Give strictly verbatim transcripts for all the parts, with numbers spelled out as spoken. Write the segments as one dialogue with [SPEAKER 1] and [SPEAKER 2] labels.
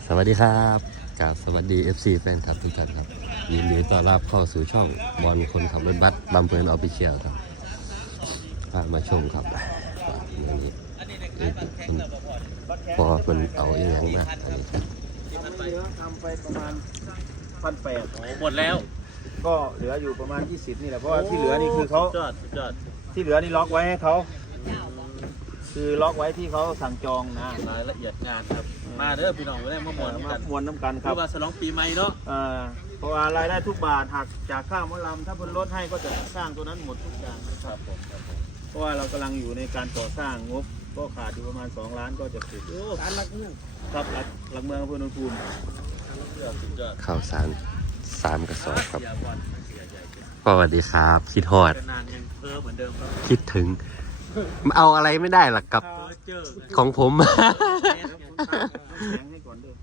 [SPEAKER 1] สวัสดีครับกับสวัสดี เอฟ ซี แฟนคลับทุกท่านครับยินดีต้อนรับเข้าสู่ช่องบอลคนขับรถบัสบำเพ็ญออฟฟิเชียลครับพามาชมครับอย่างนี้คนพอมันเอาอย่างนี้มาอันนี้ครับ
[SPEAKER 2] ทำไปประมาณพันแปด
[SPEAKER 3] หมดแล้ว
[SPEAKER 2] ก็เหลืออยู่ประมาณยี่สิบนี่แหละเพราะว่าที่เหลือนี่คือเขา
[SPEAKER 3] สุดยอดสุดยอด
[SPEAKER 2] ที่เหลือนี่ล็อกไว้ให้เขาคือล็อกไว้ที่เขาสั่งจองนะ
[SPEAKER 3] รายละเอียดงานครับมาเด้อพี่น้องมาได้มามวน
[SPEAKER 2] มา
[SPEAKER 3] กัน
[SPEAKER 2] มวนน้ำกันค
[SPEAKER 3] คื
[SPEAKER 2] รับ
[SPEAKER 3] อว่าฉลองปีใหม่เนาะ
[SPEAKER 2] อ่าเพราะว่ารายได้ทุกบาทหักจากค่าหมอลำถ้าเพิ่นลดให้ก็จะสร้างตัวนั้นหมดทุกอย่างนะค
[SPEAKER 3] ค
[SPEAKER 2] รั
[SPEAKER 3] รั
[SPEAKER 2] บบ
[SPEAKER 3] ผมครับผม
[SPEAKER 2] เพราะว่าเรากำลังอยู่ในการก่อสร้างงบก็ขาดอยู่ประมาณสองล้านก็จะปิด
[SPEAKER 3] การรักเมือง
[SPEAKER 2] ครับหลักหลักเมืองอำเภอโนนทบุรี
[SPEAKER 3] สุดยอดสุดยอด
[SPEAKER 1] ข้าวสารสามกระสอบครับ
[SPEAKER 3] เสียบอลเสียใหญ่
[SPEAKER 1] สวัสดีครับคิดฮอด
[SPEAKER 3] นานยังเพิ่มเหมือนเดิมครับ
[SPEAKER 1] คิดถึงเอาอะไรไม่ได้หรอกกับ
[SPEAKER 3] เพิ่มเจอ
[SPEAKER 1] ของผม
[SPEAKER 2] แข็งให้ก่อนเด้อ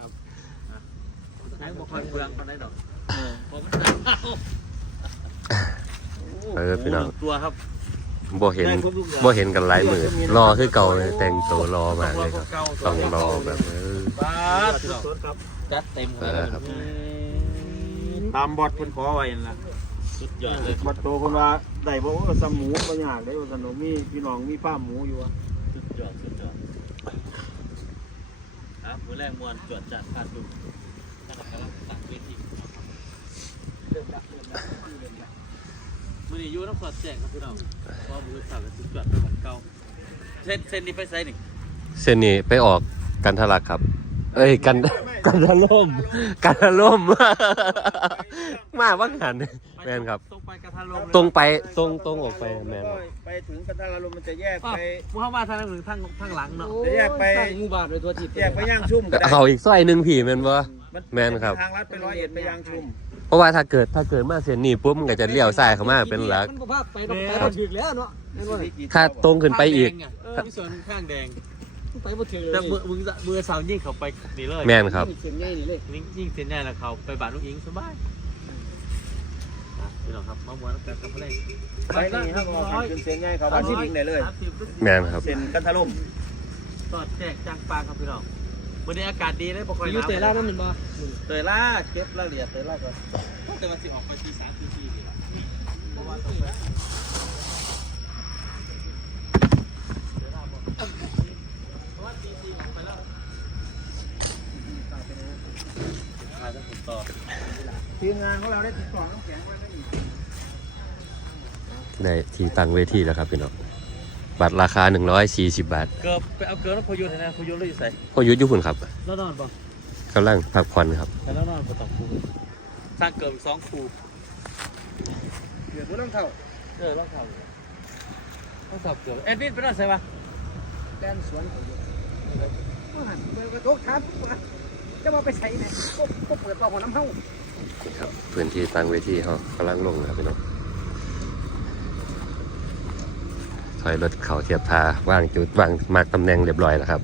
[SPEAKER 3] ไหนบอกคอยเมืองคนไหนดอก
[SPEAKER 2] เออ
[SPEAKER 3] บอกมัน
[SPEAKER 1] เออพี่น้อง
[SPEAKER 3] ตัวครับ
[SPEAKER 1] บ่เห็นบ่เห็นกันหลายมือรอคือเก่าเลยแต่งตัวรอมากเลยครับต้องรอแบบเออ
[SPEAKER 3] บ้า
[SPEAKER 2] สดๆครับ
[SPEAKER 3] จัดเต็ม
[SPEAKER 1] เออครับ
[SPEAKER 2] ตามบอดเพิ่นขอไว้นั่นล่ะ
[SPEAKER 3] สุดยอดเลย
[SPEAKER 2] บอดโตเพิ่นว่าได้บ่ว่าสมูบ่ยากได้ว่าสนุมีพี่น้องมีฟาร์มหมูอยู่อะ
[SPEAKER 3] สุดยอดสุดยอดครับมือแรกมวนจวดจัดขาดดุตั้งแต่กำลังตักเวทีมือนี้อยู่น้ำสอดแจงครับพี่น้องเพราะมือสาวกับสุดยอดเป็นของเก่าเส้นเส้นนี้ไปไซส์หนึ่ง
[SPEAKER 1] เส้นนี้ไปออกกันทะลักครับ เอ้ยกันกันทะล่มกันทะล่ม มาว่างหันแมนครับ
[SPEAKER 3] ตรงไปกระทะลม
[SPEAKER 1] ตรงไปตรงตรงออกไปแมนครับ
[SPEAKER 2] ไปถึงกันทางอารมณ์มันจะแยก
[SPEAKER 3] อ้าว
[SPEAKER 2] ไป
[SPEAKER 3] มูฮัมหมัดทางหนึ่งทางทางหลังเนาะ
[SPEAKER 2] จะแยกไป
[SPEAKER 4] งูบาดเลยตัวจิต
[SPEAKER 2] แยกไปย่างชุ่มก็ได้
[SPEAKER 1] เขาอีกซอยหนึ่งผีแมนบ่ แม่นครับ
[SPEAKER 2] ทางลัดไปร้อยเอ็ดไปย่างชุ่ม
[SPEAKER 1] เพราะว่าถ้าเกิดถ้าเกิดมาเส้นนี้ปุ๊บมันก็จะเลี้ยวซ้ายเข้ามาเป็นหลัก
[SPEAKER 4] มันก็ภาพไปต้องไปบ่ถึงแล้วเนาะเห็นบ่
[SPEAKER 1] ถ้าตรงขึ้นไปอีก
[SPEAKER 3] เออมีส่วนข้างแดง
[SPEAKER 4] ไปบ่ถึงเลย
[SPEAKER 3] แต่มือมือมือสาวยิ่งเขาไปนี่เลย
[SPEAKER 1] แมนครับ
[SPEAKER 4] เสียงใหญ่นี่เลย
[SPEAKER 3] ยิ่งยิ่งเส้นแน่แล้วเขาไปบ้านลูกอิงสบายพี่น้องครับมามวนกันกับอะไร
[SPEAKER 2] ไปนี่ครับเอาขึ้นเส้นง่ายเขาบ้านที่ดิงได้เลย
[SPEAKER 1] แมนครับ
[SPEAKER 2] เส้นกันทะล่ม
[SPEAKER 3] สอดแจกจางปลาครับพี่น้องวันนี้อากาศดีเลยบ่ค่อยห
[SPEAKER 4] อยู่
[SPEAKER 3] นาว
[SPEAKER 4] เตะล่านั่นมันบ่
[SPEAKER 3] เตยล่าเก็บรายละเอียดเตยล่าก่อนแต่ว่าสิออกไปทีสามทีสี่นี่เพราะว่าต้องไปต่อ
[SPEAKER 2] ทีมงานของเราได้ติดต่อน้ำแข็งไว้ไม่มี
[SPEAKER 1] ได้ที่ตั้งเวทีแล้วครับพี่น้องบัตรราคาหนึ่งร้อยสี่สิบบาท
[SPEAKER 3] เกือบไปเอาเกือบแล้วพยุนนะพยุนเลยอยู่ใส่
[SPEAKER 1] พอยุทธยุพุ่นครับ
[SPEAKER 3] แล้วนอนป่ะ
[SPEAKER 1] กำลังพักผ่อนครับ
[SPEAKER 3] แล้วนอนก็ต้องคูสร้างเกือบสองคู
[SPEAKER 2] เดือดร้อนเท่า
[SPEAKER 3] เออต้องทำต้องสอบเกือบเอ็ดวินไปนอนใส่ปะ
[SPEAKER 4] แดนสวนเขาอยู่บ่หันเบิ่งกระทกถามว่าจะมาไปใส่ไหนก็ก็เปิดต่อหัวน้ำเฮา
[SPEAKER 1] นี่ครับพื้นที่ตั้งเวทีเขากำลังลงนะครับพี่น้องถอยรถเขาเทียบท่าว่างจุดวางมาร์กตำแหน่งเรียบร้อยแล้วครับ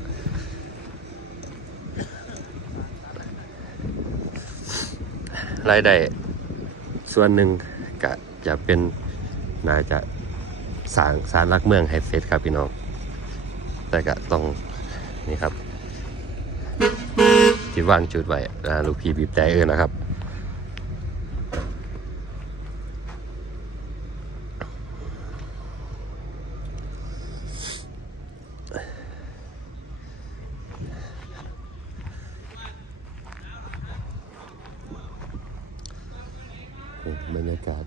[SPEAKER 1] รายได้ส่วนหนึ่งก็จะเป็นน่าจะสร้างสารหลักเมืองให้เสร็จครับพี่น้องแต่ก็ต้องนี่ครับที่วางจุดไว้อ่าลูกพี่บีบแต่เออนะครับบรรยากาศ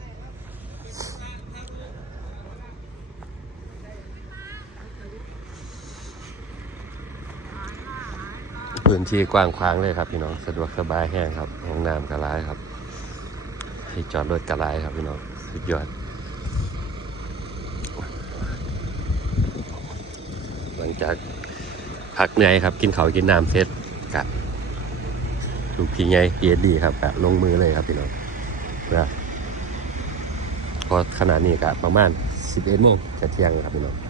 [SPEAKER 1] พื้นที่กว้างขวางเลยครับพี่น้องสะดวกสบายแห้งครับห้องน้ำกระไรครับที่จอดรถกระไรครับพี่น้องสุดยอดหลังจากพักเหนื่อยครับกินเขาวกินน้ำเสร็จกะลูกพี่ไงเพียดีครับกะลงมือเลยครับพี่น้องนะพอขนาดนี้กะประมาณสิบเอ็ดโมงจะเที่ยงครับพี่น้อง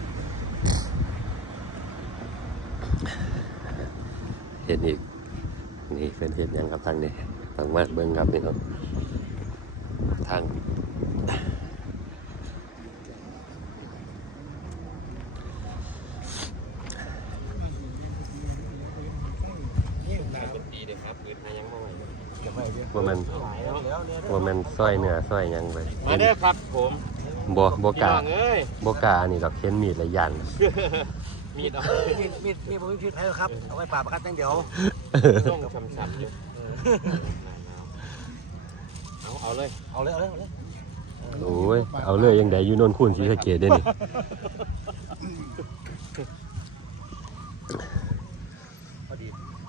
[SPEAKER 1] เห็นอีกนี่เป็นเห็นยังครับทางนี้ทางมาเบิ้งครับพี่น้องทางว่ามันว่ามันซอยเนื้อซอยหยังไป
[SPEAKER 2] มาเด้อครับผม
[SPEAKER 1] บ่บ่
[SPEAKER 2] พี่
[SPEAKER 1] กล้า
[SPEAKER 2] น้องเอ้ย
[SPEAKER 1] บ่กล้าอันนี้ดอกเข็นมีดละยัน
[SPEAKER 2] มีดเอา
[SPEAKER 4] มีดมีดมีดผมมีพิษให้ครับเอาไว้ปราบประคัดตั้งเดียว
[SPEAKER 2] ต้องช้ำๆอยู่เอาเอาเลย
[SPEAKER 4] เอาเลยเอาเลยเอาเลย
[SPEAKER 1] โอ้ยเอาเลยยังไดอยู่นนคูนศรีสะเกษเด้นี่
[SPEAKER 4] พอดี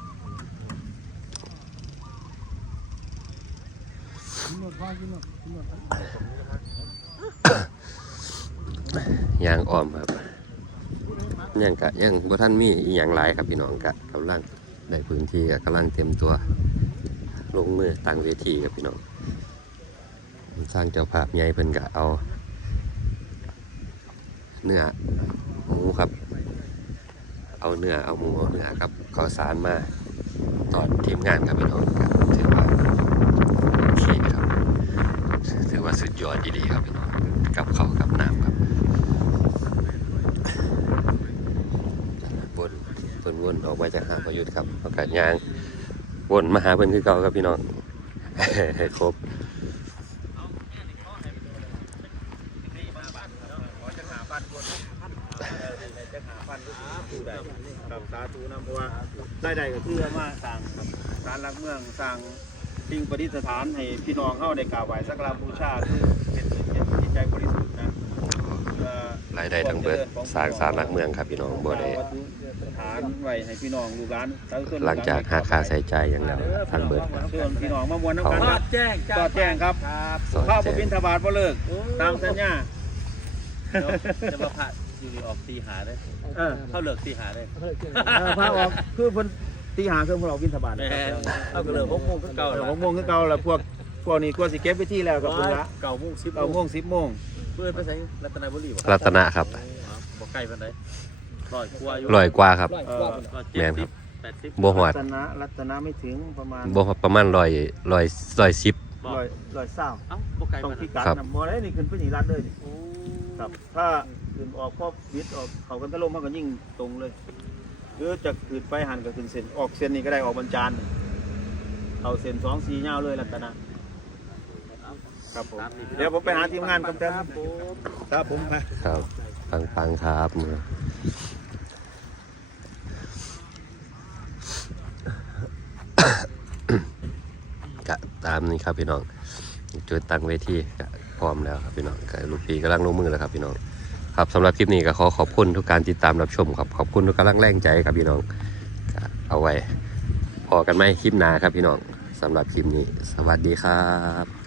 [SPEAKER 1] ยางอ้อมครับยังกะยังบ่ทันมีอีหยังหลายครับพี่น้องกะกำลังได้พื้นที่กะกำลังเต็มตัวลงมือตั้งเวทีครับพี่น้องสร้างเจ้าภาพใหญ่เพิ่นกะเอาเนื้อหมูครับเอาเนื้อเอาหมูเอาเนื้อครับข้าวสารมาตอนทีมงานครับพี่น้องก็ถือว่าโอเคครับถือว่าสุดยอดดีๆครับพี่น้องกับข้าวกับน้ำครับบนบนวนออกมาจากหาประยุทธ์ครับอากาศยางวนมาหาเพิ่นคือเก่าครับพี่น้อง ให้ครบ
[SPEAKER 2] กับสาธุนะเพราะว่าได้ใดก็คือมาสร้างการรักเมืองสร้างสิ่งประดิษฐานให้พี่น้องเข้าได้กราบไหว้สักการะบูชาคือเป็นเป็นจิตใจบริสุทธิ์นะ
[SPEAKER 1] รายได้ทั้งเบิดสร้างสารหลักเมืองครับพี่น้องบ่ได้
[SPEAKER 2] ฐานไว้ให้พี่น้องลูกหลาน
[SPEAKER 1] หลังจากหาค่าใช้จ่ายอย่างแล้วทั้งเบิด
[SPEAKER 2] ส่วนพี่น้องมามวนน้ำกัน
[SPEAKER 3] ท
[SPEAKER 2] ค
[SPEAKER 3] อ
[SPEAKER 2] รับ
[SPEAKER 3] ดแจ้ง
[SPEAKER 2] ก็แจ้งครับ
[SPEAKER 1] สอน
[SPEAKER 2] ข้าว
[SPEAKER 1] แจ้
[SPEAKER 2] บิ
[SPEAKER 1] ง
[SPEAKER 2] นทบาทบ่เลิกตามสัญญา
[SPEAKER 3] จะมาผ่าอยู่ออกตีหาได้
[SPEAKER 2] เออ
[SPEAKER 3] เข้าเลิกตีหาได้
[SPEAKER 2] พระออกคือเพิ่นตีหาเครื่องพวกเราบินทบาท
[SPEAKER 3] แม่เอาก็เลิกหกโมงก็เก่า
[SPEAKER 2] เออ
[SPEAKER 3] แล้ว
[SPEAKER 2] หกโมงคือเก่าแล้วพวกพวกนี้กลัวสิเก็บไปที่แล้วกับเพิ่นละ
[SPEAKER 3] เก่าโมงสิบ
[SPEAKER 2] เก้าโมงสิบโมง
[SPEAKER 3] เพื่อนไปใส่รัตนบุรีบ่
[SPEAKER 1] รัตนะครับ
[SPEAKER 3] บ่ใกล้ปานใดร้อยกว่าอยู่
[SPEAKER 1] ร้อยกว่าครับ
[SPEAKER 4] ร้อย
[SPEAKER 2] เอก
[SPEAKER 4] ว่า
[SPEAKER 2] อ
[SPEAKER 3] ร้อย
[SPEAKER 1] แม่
[SPEAKER 3] เจ็ด
[SPEAKER 1] นค
[SPEAKER 3] สิ
[SPEAKER 1] รั
[SPEAKER 3] บบ แปดสิบ
[SPEAKER 1] บ่ฮอ
[SPEAKER 2] รั
[SPEAKER 1] ด
[SPEAKER 2] ตนะรัตนะไม่ถึงประมาณ
[SPEAKER 1] บ่ฮอดประมาณร้อยร้อยร้อยสิบ
[SPEAKER 3] บ่
[SPEAKER 2] ร้อยร้อยเศร้า
[SPEAKER 3] เอ้าบ่ไกล
[SPEAKER 2] ต้อง
[SPEAKER 3] ปาน
[SPEAKER 2] พิ
[SPEAKER 3] นั้น
[SPEAKER 2] กัด
[SPEAKER 1] ครับ
[SPEAKER 2] นะบ่ได้นี่ขึ้นไปนี่รัดเลยนี่
[SPEAKER 3] โอ้
[SPEAKER 2] ครับ ถ้าขึ้นออกพอบิดออกเขากันตะลมมันก็ยิ่งตรงเลยหรือจะขึ้นไปหันก็ขึ้นเส้นออกเส้นนี้ก็ได้ออกบรรจานนี่เอาเส้นสองสี่ยาวเลยรัตนะครับผมเดี๋ยวผมไปหาทีมงานกันแป๊บครับผมครับ
[SPEAKER 1] ครับปังปังๆครับมือ ก็ตามนี้ครับพี่น้องจุดตั้งเวทีก็พร้อมแล้วครับพี่น้องก็ลูกพี่กำลังลงมือแล้วครับพี่น้องครับสำหรับคลิปนี้ก็ขอขอบคุณทุกการติดตามรับชมครับขอบคุณทุกกำลังแรงใจครับพี่น้องก็เอาไว้พอกันไหมคลิปหน้าครับพี่น้องสำหรับคลิปนี้สวัสดีครับ